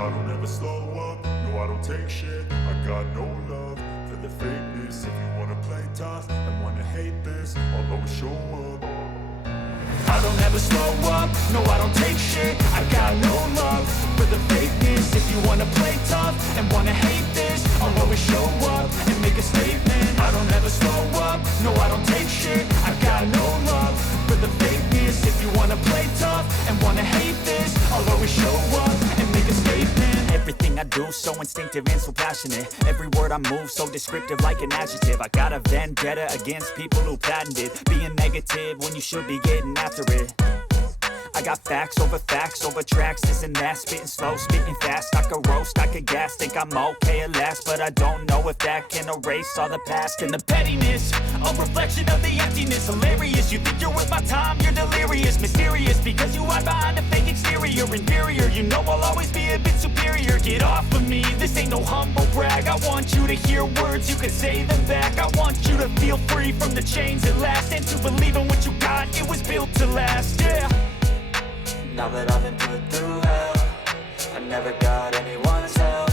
I don't ever slow up, no I don't take shit. I got no love for the fakeness. If you wanna play tough and wanna hate this, I'll always show up. I don't ever slow up, no I don't take shit. I got no love for the fakeness. If you wanna play tough and wanna hate this, I'll always show up and make a statement. I don't ever slow up, no I don't take shit. I got no love for the fakeness. If you wanna play tough and wanna hate this, I'll always show up and make a statement. Everything I do so instinctive and so passionate. Every word I move so descriptive like an adjective. I got a vendetta against people who patented being negative when you should be getting after it. I got facts over tracks, this and that. Spitting slow, spitting fast, I could roast, I could gas. Think I'm okay at last, but I don't know if that can erase all the past. And the pettiness, a reflection of the emptiness. Hilarious, you think you're worth my time, you're delirious. Mysterious, because you hide behind a fake exterior. Inferior, you know I'll always be a bit superior. Get off of me, this ain't no humble brag. I want you to hear words, you can say them back. I want you to feel free from the chains at last, and to believe in what you got, it was built to last, yeah. Now that I've been put through hell, I never got anyone's help.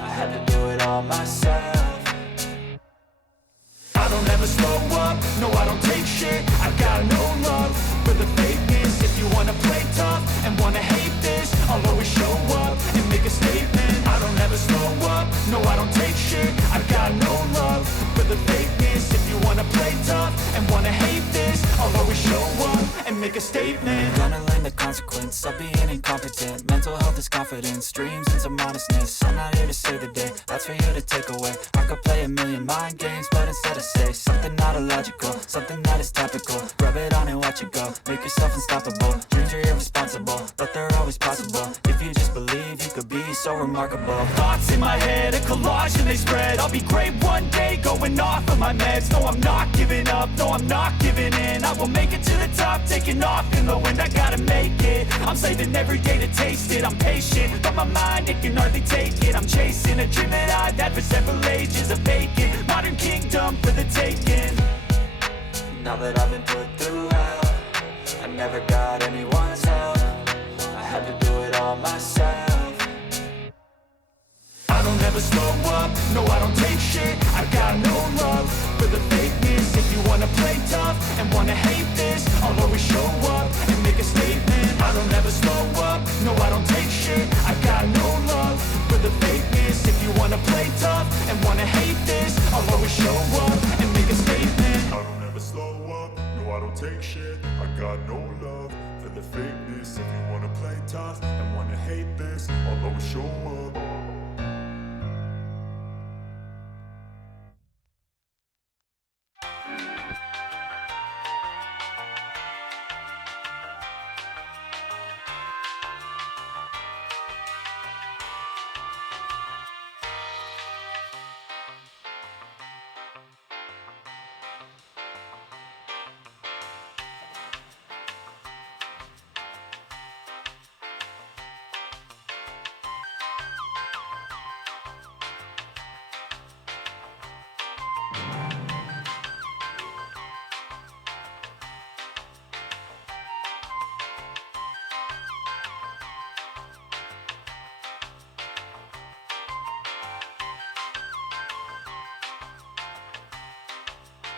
I had to do it all myself. I don't ever slow up, no I don't take shit. I got no love for the fakeness. If you wanna play tough and wanna hate this, I'll always show up and make a statement. I don't ever slow up, no I don't take shit. I got no love for the fakeness. If you wanna play tough and wanna hate this, I'll always show up and make a statement. Gonna learn the consequence of being incompetent. Mental health is confidence, dreams and some honestness. I'm not here to save the day, that's for you to take away. I could play a million mind games, but instead I say something not illogical, something that is topical. Rub it on and watch it go, make yourself unstoppable. Dreams are irresponsible, but they're always possible. If you just believe, you could be so remarkable. Thoughts in my head, a collage and they spread. I'll be great one day, going off of my meds. No, I'm not giving up, no, I'm not giving in. I will make it to the top, taking off in the wind. I gotta make it. I'm saving every day to taste it. I'm patient, but my mind, it can hardly take it. I'm chasing a dream that I've had for several ages. A vacant modern kingdom for the taking. Now that I've been put through hell, I never got anyone's help. I had to do it all myself. I don't ever slow up, no I don't take shit. I got no love for the fakeness. If you wanna play tough and wanna hate this, I'll always show up and make a statement. I don't ever slow up, no I don't take shit. I got no love for the fakeness. If you wanna play tough and wanna hate this, I'll always show up and make a statement. I don't ever slow up, no I don't take shit. I got no love for the fakeness. If you wanna play tough and wanna hate